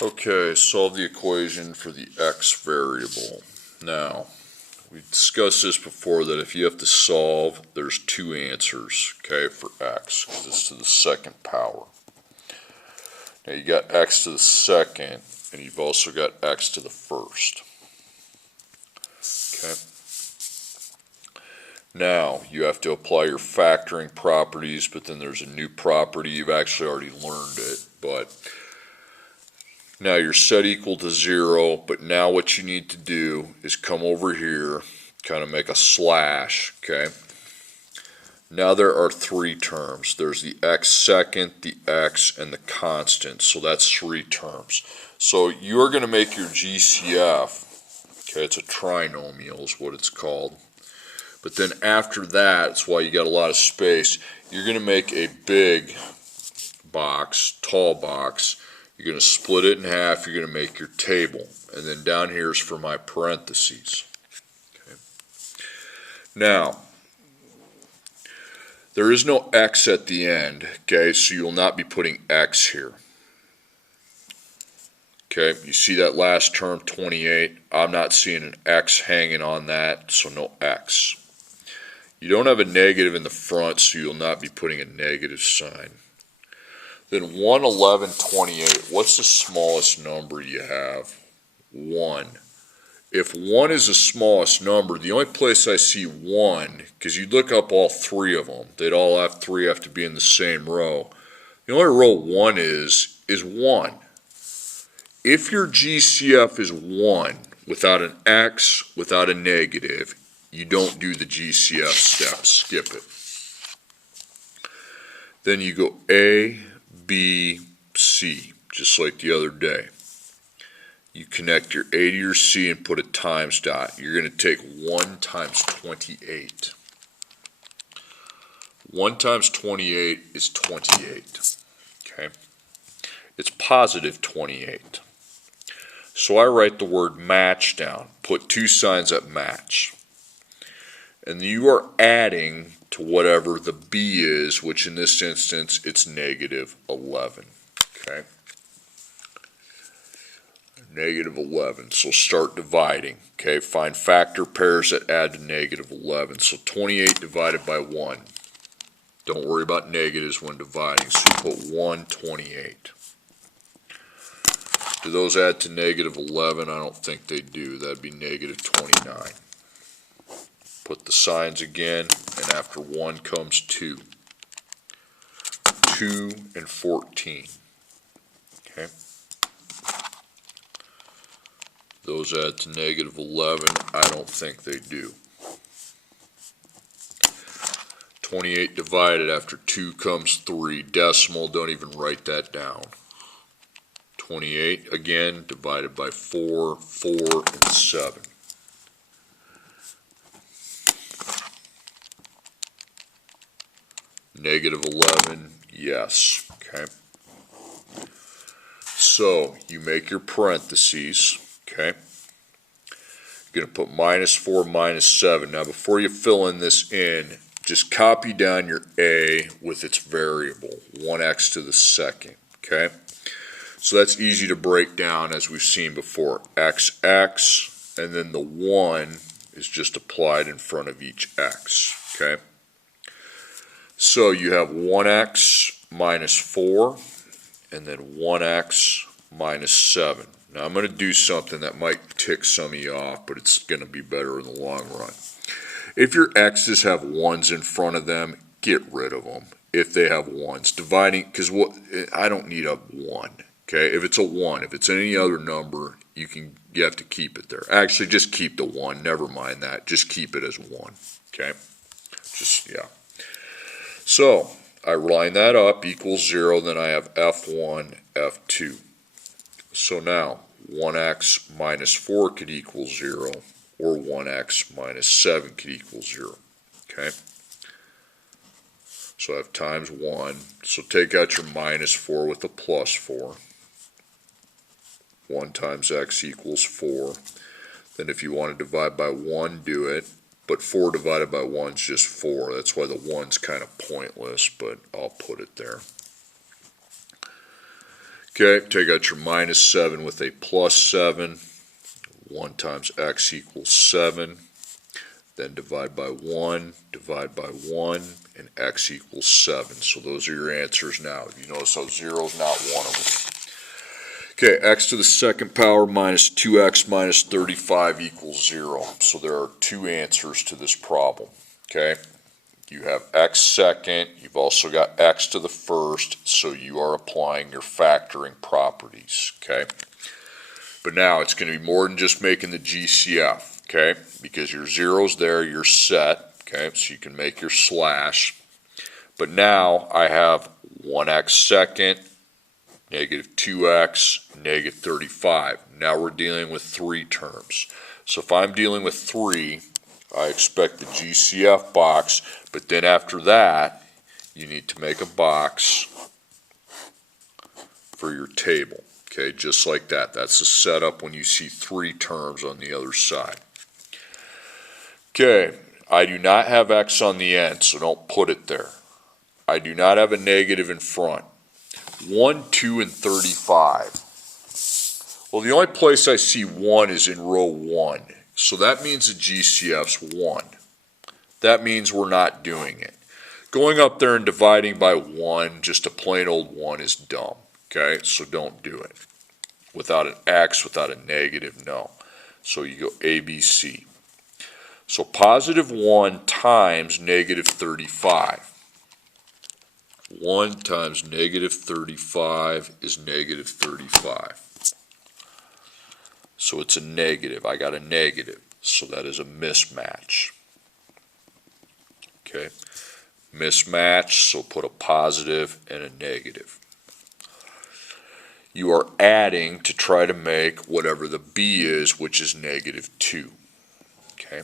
Okay, solve the equation for the x variable. Now, we discussed this before that if you have to solve, there's two answers, okay, for x, because it's to the second power. Now you got x to the second, and you've also got x to the first. Okay. Now, you have to apply your factoring properties, but then there's a new property. You've actually already learned it, but now you're set equal to 0, but now what you need to do is come over here, kind of make a slash, okay? Now there are three terms. There's the x second, the x, and the constant, so that's three terms. So you're going to make your GCF, okay, it's a trinomial is what it's called. But then after that, that's why you got a lot of space, you're going to make a big box, tall box. You're going to split it in half, you're going to make your table. And then down here is for my parentheses. Okay. Now, there is no x at the end, okay, so you'll not be putting x here. Okay, you see that last term, 28? I'm not seeing an x hanging on that, so no x. You don't have a negative in the front, so you'll not be putting a negative sign. Then 1, 11, 28, what's the smallest number you have? 1. If 1 is the smallest number, the only place I see 1, because you look up all three of them, they'd all have three have to be in the same row. The only row 1 is 1. If your GCF is 1, without an x, without a negative, you don't do the GCF step, skip it. Then you go A, B, C, just like the other day. You connect your A to your C and put a times dot. You're going to take 1 times 28. 1 times 28 is 28. Okay? It's positive 28. So I write the word match down. Put two signs that match. And you are adding to whatever the B is, which in this instance, it's negative 11. Okay? Negative 11. So start dividing. Okay? Find factor pairs that add to negative 11. So 28 divided by 1. Don't worry about negatives when dividing. So you put 128. Do those add to negative 11? I don't think they do. That'd be negative 29. Put the signs again, and after 1 comes 2. 2 and 14. Okay. Those add to negative 11. I don't think they do. 28 divided, after 2 comes 3. Decimal, don't even write that down. 28 again, divided by 4, 4, and 7. Negative 11, yes, okay. So, you make your parentheses, okay. You're going to put minus 4, minus 7. Now, before you fill in this in, just copy down your A with its variable, 1x to the second, okay. So that's easy to break down as we've seen before, xx, and then the 1 is just applied in front of each x, okay. So you have 1x minus 4, and then 1x minus 7. Now I'm going to do something that might tick some of you off, but it's going to be better in the long run. If your x's have 1s in front of them, get rid of them if they have 1s. Dividing, because I don't need a 1. Okay, if it's a 1, if it's any other number, you have to keep it there. Actually, just keep the 1. Never mind that. Just keep it as 1. Okay, yeah. So I line that up, equals 0, then I have F1, F2. So now 1x minus 4 could equal 0, or 1x minus 7 could equal 0. Okay? So I have times 1. So take out your minus 4 with a plus 4. 1 times x equals 4. Then if you want to divide by 1, do it. But 4 divided by 1 is just 4. That's why the 1's kind of pointless, but I'll put it there. Okay, take out your minus 7 with a plus 7. 1 times x equals 7. Then divide by 1, and x equals 7. So those are your answers now. You notice how 0 is not one of them. Okay, x to the second power minus 2x minus 35 equals 0. So there are two answers to this problem. Okay, you have x second, you've also got x to the first, so you are applying your factoring properties. Okay, but now it's going to be more than just making the GCF. Okay, because your zero's there, you're set. Okay, so you can make your slash. But now I have 1x second, negative 2x, negative 35. Now we're dealing with 3 terms. So if I'm dealing with 3, I expect the GCF box, but then after that, you need to make a box for your table. Okay, just like that. That's the setup when you see 3 terms on the other side. Okay, I do not have x on the end, so don't put it there. I do not have a negative in front. 1, 2, and 35. Well, the only place I see 1 is in row 1. So that means the GCF's 1. That means we're not doing it. Going up there and dividing by 1, just a plain old 1, is dumb. Okay, so don't do it. Without an x, without a negative, no. So you go A, B, C. So positive 1 times negative 35. 1 times negative 35 is negative 35. So it's a negative. I got a negative. So that is a mismatch. Okay. Mismatch, so put a positive and a negative. You are adding to try to make whatever the b is, which is negative 2. Okay.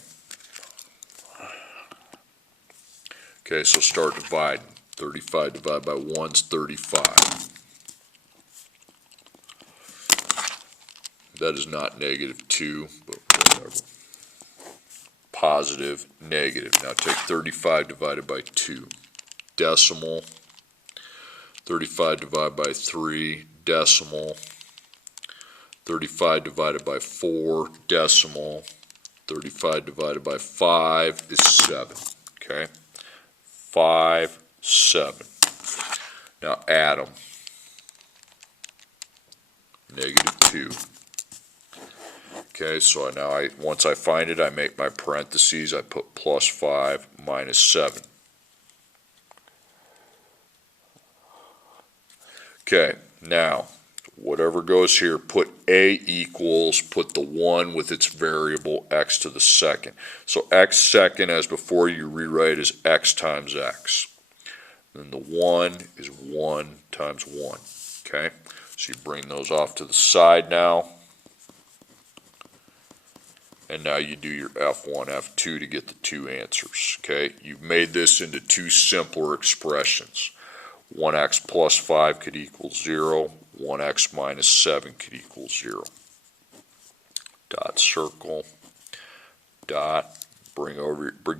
Okay, so start dividing. 35 divided by 1 is 35. That is not negative 2, but whatever. Positive, negative. Now take 35 divided by 2. Decimal. 35 divided by 3. Decimal. 35 divided by 4. Decimal. 35 divided by 5 is 7. Okay? 5, 7. Now add them. Negative 2. Okay, so now once I find it, I make my parentheses. I put plus 5 minus 7. Okay, now whatever goes here, put a equals, put the 1 with its variable x to the second. So x second, as before, you rewrite as x times x. Then the 1 is 1 times 1. Okay, so you bring those off to the side now. And now you do your F1, F2 to get the 2 answers. Okay, you've made this into 2 simpler expressions. 1x plus 5 could equal 0. 1x minus 7 could equal 0. Dot circle. Dot.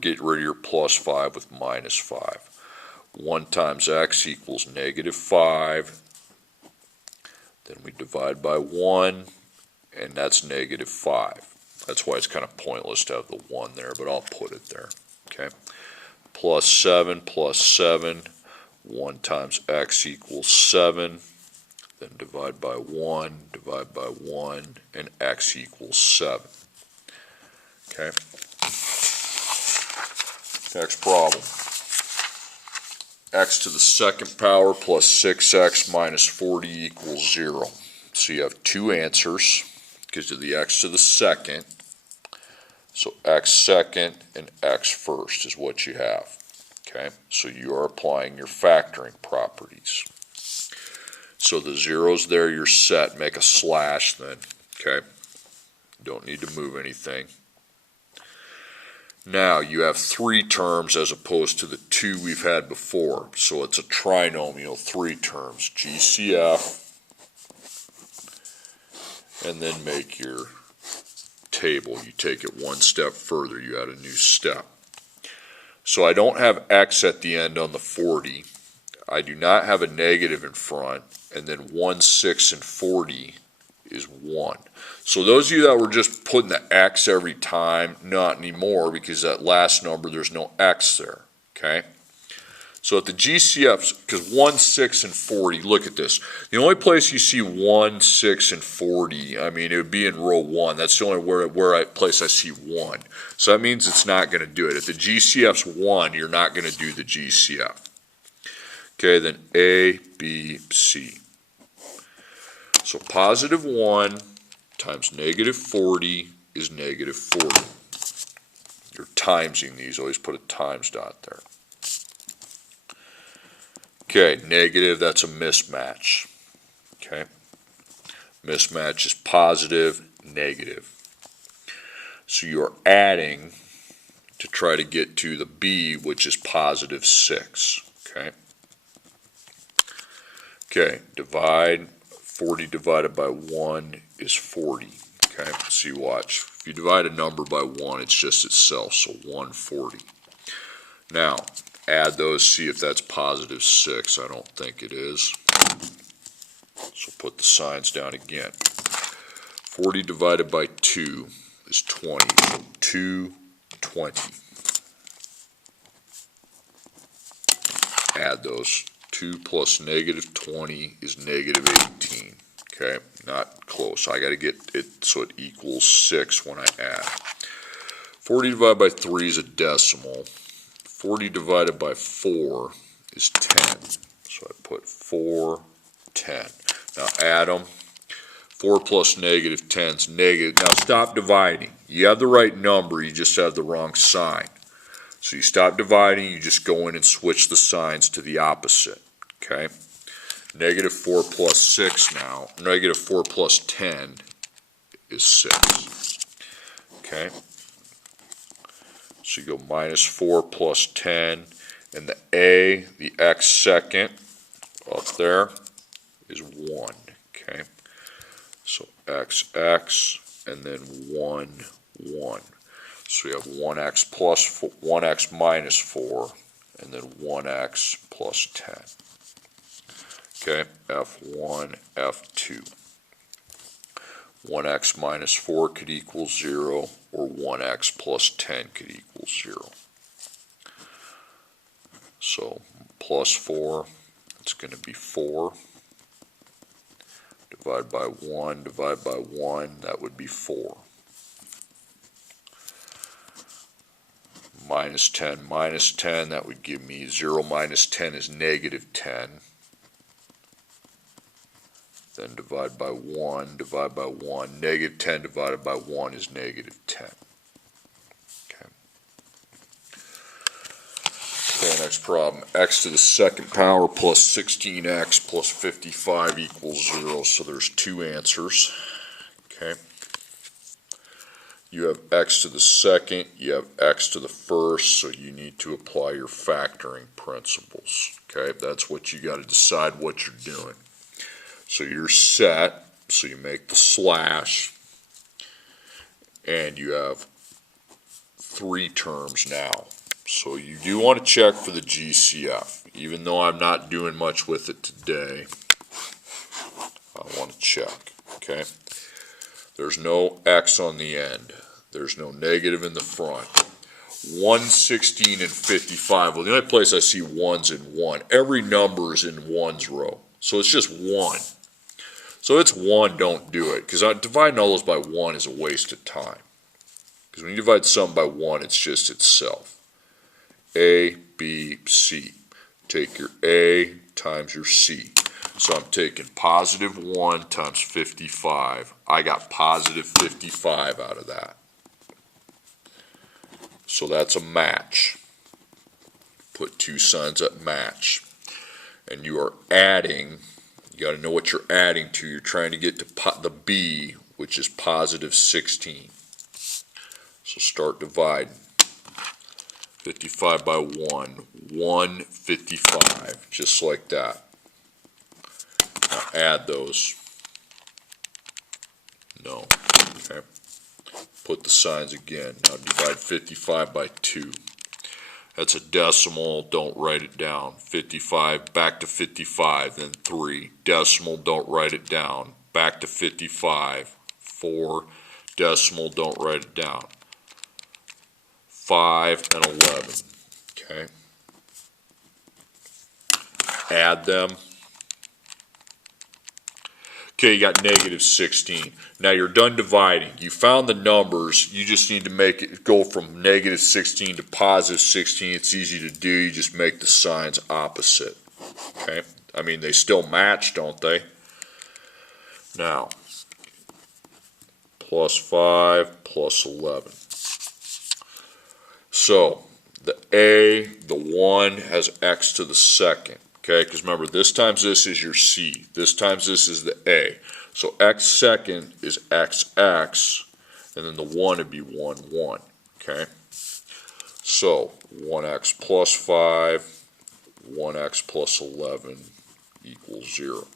Get rid of your plus 5 with minus 5. 1 times x equals negative 5. Then we divide by 1, and that's negative 5. That's why it's kind of pointless to have the 1 there, but I'll put it there. Okay. Plus 7, 1 times x equals 7. Then divide by 1, and x equals 7. Okay. Next problem. X to the second power plus 6x minus 40 equals 0. So you have 2 answers because of the x to the second. So x second and x first is what you have. Okay, so you are applying your factoring properties. So the zero's there, you're set. Make a slash then. Okay, don't need to move anything. Now you have 3 terms as opposed to the 2 we've had before. So it's a trinomial, 3 terms. GCF, and then make your table. You take it one step further, you add a new step. So I don't have x at the end on the 40. I do not have a negative in front, and then 1, 6, and 40 is 1. So those of you that were just putting the X every time, not anymore, because that last number, there's no X there, okay? So at the GCFs, because 1, 6, and 40, look at this. The only place you see 1, 6, and 40, I mean, it would be in row 1. That's the only place I see 1. So that means it's not going to do it. If the GCF's 1, you're not going to do the GCF. Okay, then A, B, C. So positive 1 times negative 40 is negative 40. You're timesing these. Always put a times dot there. Okay, negative, that's a mismatch. Okay, mismatch is positive, negative. So you're adding to try to get to the B, which is positive 6. Okay. Okay, divide. 40 divided by 1 is 40. Okay, so you watch. If you divide a number by 1, it's just itself, so 140. Now, add those, see if that's positive 6. I don't think it is. So put the signs down again. 40 divided by 2 is 20, so 220. Add those. 2 plus negative 20 is negative 18. Okay, not close. I got to get it so it equals 6 when I add. 40 divided by 3 is a decimal. 40 divided by 4 is 10. So I put 4, 10. Now add them. 4 plus negative 10 is negative. Now stop dividing. You have the right number, you just have the wrong sign. So you stop dividing, you just go in and switch the signs to the opposite. Okay? Negative 4 plus 6 now. Negative 4 plus 10 is 6. Okay? So you go minus 4 plus 10, and the A, the X second, up there, is 1. Okay? So X, and then 1, 1. So you have 1x plus 4, 1x minus 4, and then 1x plus 10. Okay, F1, F2. 1x minus 4 could equal 0, or 1x plus 10 could equal 0. So plus 4, it's going to be 4. Divide by 1, divide by 1, that would be 4. Minus 10, that would give me 0 minus 10 is negative 10. Then divide by 1, divide by 1. Negative 10 divided by 1 is negative 10. Okay. Okay, next problem. X to the second power plus 16x plus 55 equals 0. So there's two answers. Okay. You have x to the second, you have x to the first, so you need to apply your factoring principles. Okay, that's what you got to decide what you're doing. So you're set, so you make the slash, and you have 3 terms now. So you do want to check for the GCF. Even though I'm not doing much with it today, I want to check. Okay, there's no x on the end. There's no negative in the front. 1, 16, and 55. Well, the only place I see 1's in 1. Every number is in 1's row. So it's just 1. So it's 1, don't do it. Because dividing all those by 1 is a waste of time. Because when you divide something by 1, it's just itself. A, B, C. Take your A times your C. So I'm taking positive 1 times 55. I got positive 55 out of that. So that's a match. Put 2 signs that match. And you are adding, you got to know what you're adding to. You're trying to get to the B, which is positive 16. So start dividing. 55 by 1, 155, just like that. Now add those. No. Okay. Put the signs again. Now divide 55 by 2. That's a decimal, don't write it down. 55, back to 55, then 3. Decimal, don't write it down. Back to 55. 4. Decimal, don't write it down. 5 and 11. Okay. Add them. Okay, you got negative 16. Now you're done dividing. You found the numbers. You just need to make it go from negative 16 to positive 16. It's easy to do. You just make the signs opposite. Okay? I mean, they still match, don't they? Now, plus 5, plus 11. So, the A, the 1, has x to the second. Okay, because remember, this times this is your C. This times this is the A. So x second is xx, and then the 1 would be 1, 1. Okay? So 1x plus 5, 1x plus 11 equals 0.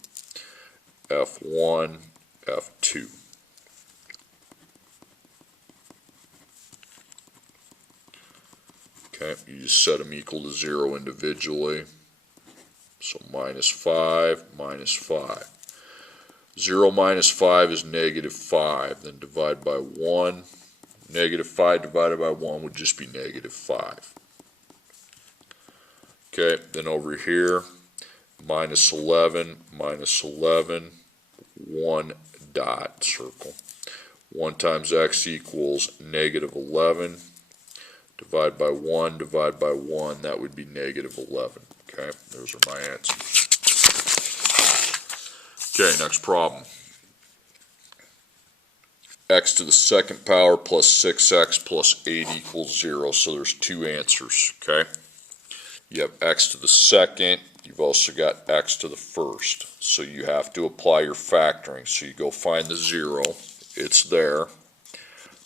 F1, F2. Okay, you just set them equal to 0 individually. So minus 5, minus 5. 0 minus 5 is negative 5. Then divide by 1. Negative 5 divided by 1 would just be negative 5. Okay, then over here, minus 11, 1 dot circle. 1 times x equals negative 11. Divide by 1, divide by 1, that would be negative 11. Okay, those are my answers. Okay, next problem. X to the second power plus 6x plus 8 equals 0, so there's two answers, okay? You have x to the second, you've also got x to the first, so you have to apply your factoring. So you go find the 0, it's there,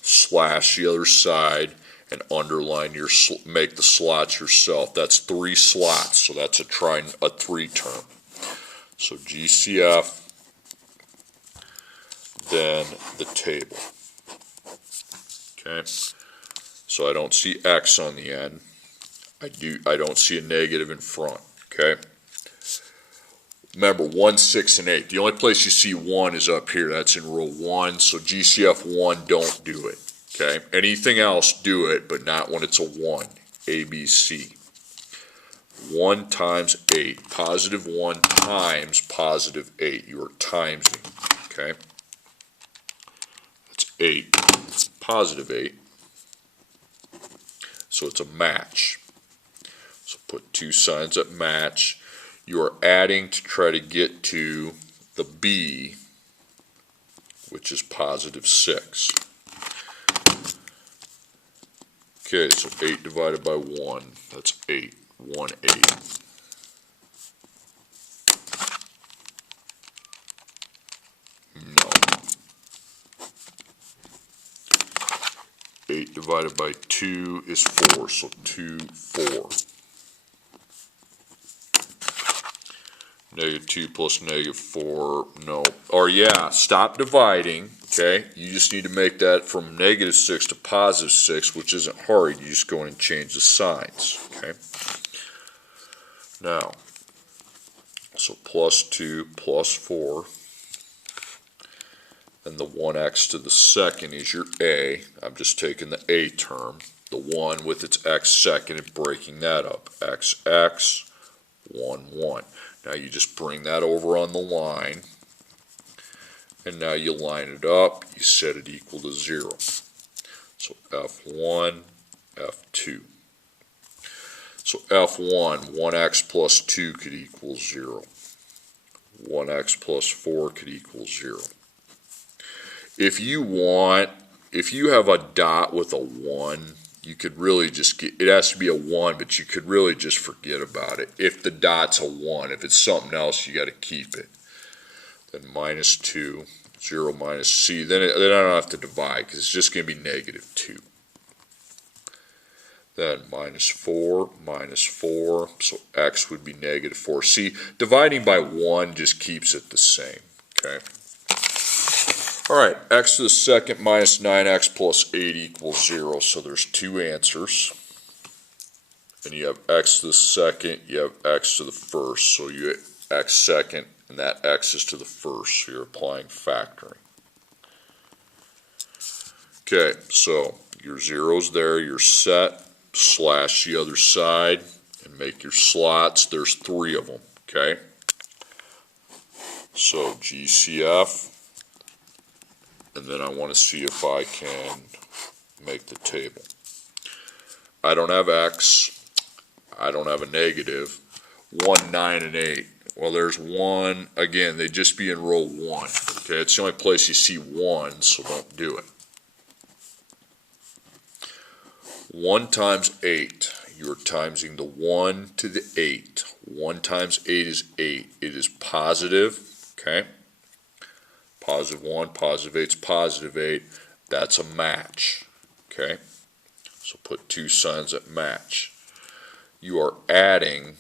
slash the other side, and underline your, make the slots yourself. That's 3 slots, so that's a 3 term. So GCF, then the table. Okay, so I don't see x on the end. I don't see a negative in front. Okay. Remember 1, 6, and 8. The only place you see 1 is up here. That's in row 1. So GCF 1, don't do it. Okay, anything else, do it, but not when it's a 1. A, B, C. 1 times 8. Positive 1 times positive 8. You are timesing. Okay, that's 8. Positive 8. So it's a match. So put 2 signs that match. You are adding to try to get to the B, which is positive 6. Okay, so 8 divided by 1, that's 8. 1, 8. No. 8 divided by 2 is 4, so 2, 4. Negative 2 plus negative 4, no. Or yeah, stop dividing, okay? You just need to make that from negative 6 to positive 6, which isn't hard. You just go in and change the signs, okay? Now, so plus 2 plus 4, and the 1x to the second is your A. I'm just taking the A term, the 1 with its x second and breaking that up. X, 1, 1. Now you just bring that over on the line, and now you line it up, you set it equal to 0. So F1, F2. So F1, 1x plus 2 could equal 0. 1x plus 4 could equal 0. If you have a dot with a 1, you could really just get, it has to be a 1, but you could really just forget about it. If the dot's a 1, if it's something else, you got to keep it. Then minus 2, 0 minus c, then I don't have to divide because it's just going to be negative 2. Then minus 4, so x would be negative 4. See, dividing by 1 just keeps it the same, okay? All right, x to the second minus 9x plus 8 equals 0, so there's two answers. and you have x to the second, you have x to the first, so you x second, and that x is to the first, so you're applying factoring. Okay, so your zero's there, you're set, slash the other side, and make your slots. There's 3 of them, okay? So GCF, and then I want to see if I can make the table. I don't have x, I don't have a negative, 1, 9, and 8. Well, there's 1, again, they'd just be in row 1. Okay, it's the only place you see 1, so don't do it. 1 times 8, you're timesing the 1 to the 8. 1 times 8 is 8. It is positive, okay? Positive 1, positive 8 is positive 8. That's a match, okay? So put 2 signs that match. You are adding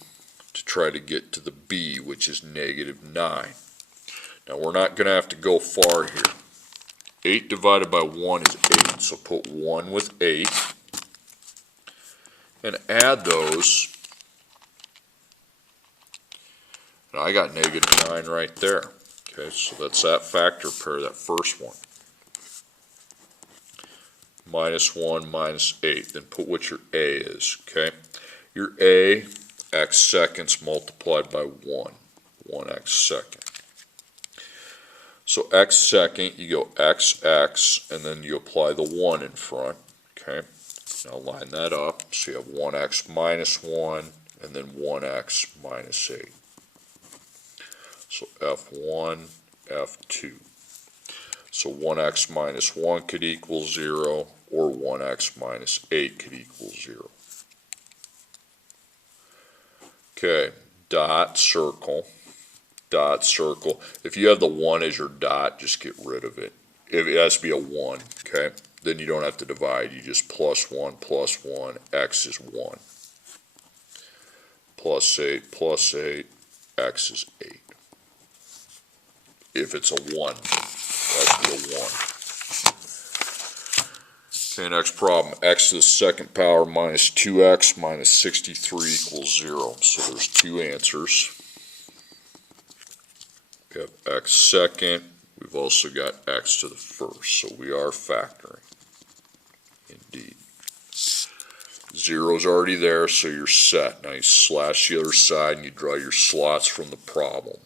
to try to get to the b, which is negative 9. Now we're not going to have to go far here. 8 divided by 1 is 8, so put 1 with 8. And add those. And I got negative 9 right there. Okay, so that's that factor pair, that first one. Minus 1, minus 8. Then put what your a is, okay? Your a, x seconds multiplied by 1. 1x second. So x second, you go x, and then you apply the 1 in front, okay? Now line that up, so you have 1x minus 1, and then 1x minus 8. So F1, F2. So 1x minus 1 could equal 0, or 1x minus 8 could equal 0. Okay, dot, circle, dot, circle. If you have the 1 as your dot, just get rid of it. It has to be a 1, okay? Then you don't have to divide. You just plus 1, x is 1. Plus 8, x is 8. If it's a 1, that'd be a 1. Okay, next problem. X to the second power minus 2x minus 63 equals 0. So there's 2 answers. We have x second. We've also got x to the first. So we are factoring. Indeed. 0's already there, so you're set. Now you slash the other side and you draw your slots from the problem.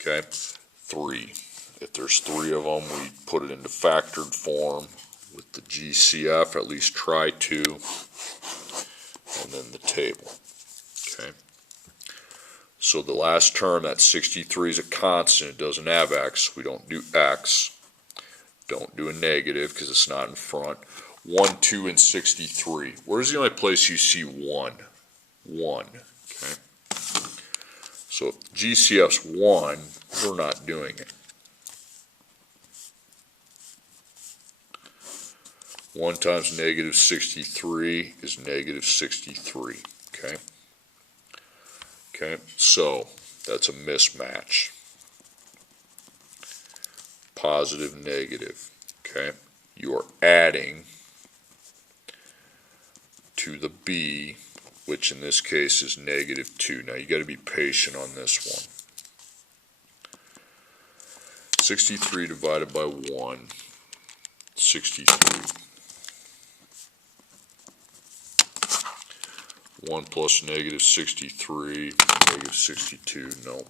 Okay, 3. If there's 3 of them, we put it into factored form with the GCF, at least try to, and then the table. Okay. So the last term, that 63 is a constant. It doesn't have x. We don't do x. Don't do a negative because it's not in front. 1, 2, and 63. Where's the only place you see 1? 1. Okay. So if GCF's 1, we're not doing it. 1 times negative 63 is negative 63. Okay. Okay, so that's a mismatch. Positive, negative. Okay, you are adding to the b, which in this case is negative 2. Now you got to be patient on this one. 63 divided by 1, 63. 1 plus negative 63, negative 62, no.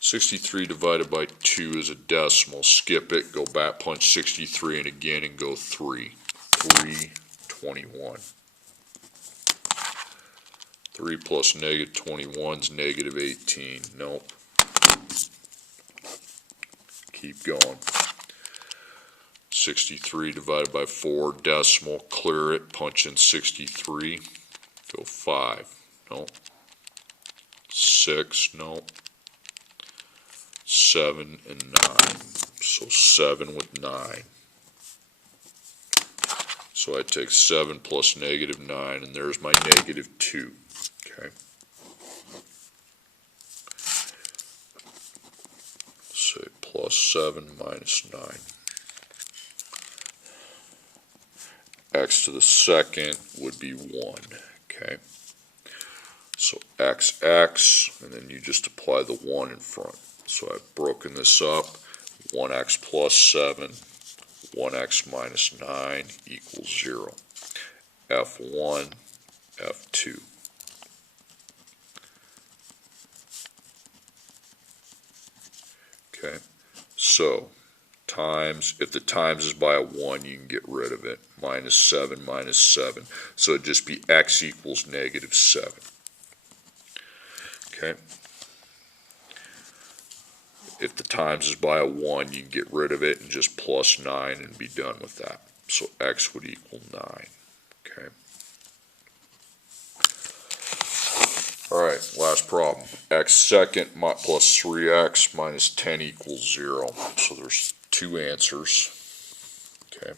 63 divided by 2 is a decimal. Skip it, go back, punch 63 in again, and go 3. 321. 3 plus negative 21 is negative 18. Nope. Keep going. 63 divided by 4, decimal, clear it, punch in 63, go 5, no. 6, no. 7 and 9, so 7 with 9. So I take 7 plus negative 9, and there's my negative 2, okay. Say plus 7 minus 9. x to the second would be 1, okay? So x, and then you just apply the 1 in front. So I've broken this up, 1x plus 7, 1x minus 9 equals 0. F1, F2. Okay, so times, if the times is by a 1, you can get rid of it. Minus 7, minus 7. So it'd just be x equals negative 7. Okay. If the times is by a 1, you can get rid of it and just plus 9 and be done with that. So x would equal 9. Okay. All right, last problem. X second plus 3x minus 10 equals 0. So there's two answers. Okay.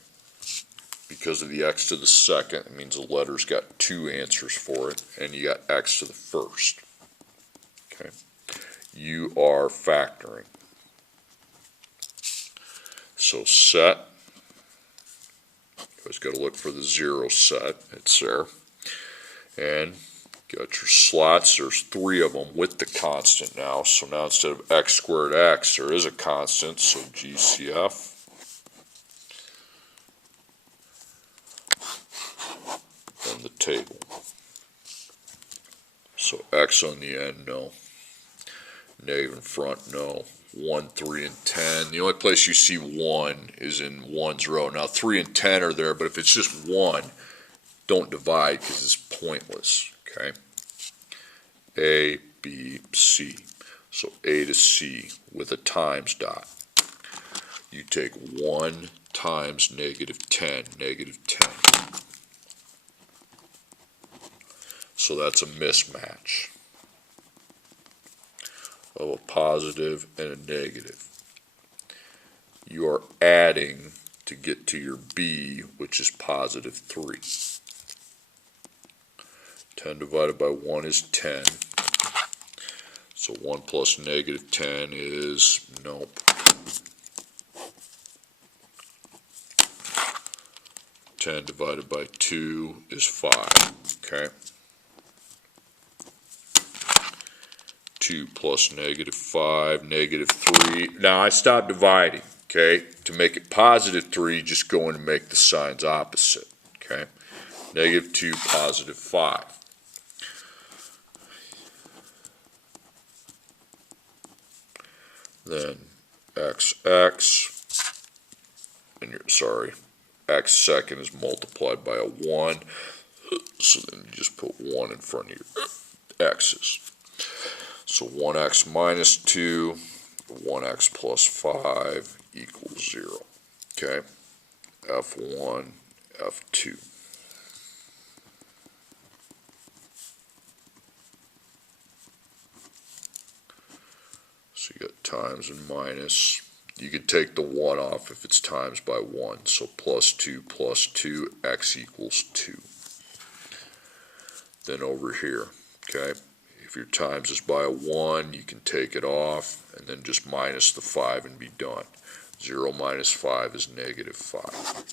Because of the x to the second, it means the letter's got two answers for it, and you got x to the first. Okay. You are factoring. So set, you always got to look for the 0 set, it's there. And got your slots, there's 3 of them with the constant now. So now instead of x squared x, there is a constant, so GCF. And the table. So x on the end, no. Negative in front, no. 1, 3, and 10. The only place you see 1 is in 1's row. Now 3 and 10 are there, but if it's just 1, don't divide because it's pointless. Okay. A, B, C. So A to C with a times dot. You take 1 times negative 10, negative 10. So that's a mismatch of a positive and a negative. You are adding to get to your B, which is positive 3. 10 divided by 1 is 10. So 1 plus negative 10 is, nope. 10 divided by 2 is 5, okay? 2 plus negative 5, negative 3. Now I stopped dividing, okay? To make it positive 3, just go in and make the signs opposite, okay? Negative 2, positive 5. Then XX, and x second is multiplied by a 1, so then you just put 1 in front of your x's. So 1x minus 2, 1x plus 5 equals 0. Okay, F1, F2. So you got times and minus. You could take the 1 off if it's times by 1. So plus 2, x equals 2. Then over here, okay, if your times is by a 1, you can take it off and then just minus the 5 and be done. 0 minus 5 is negative 5.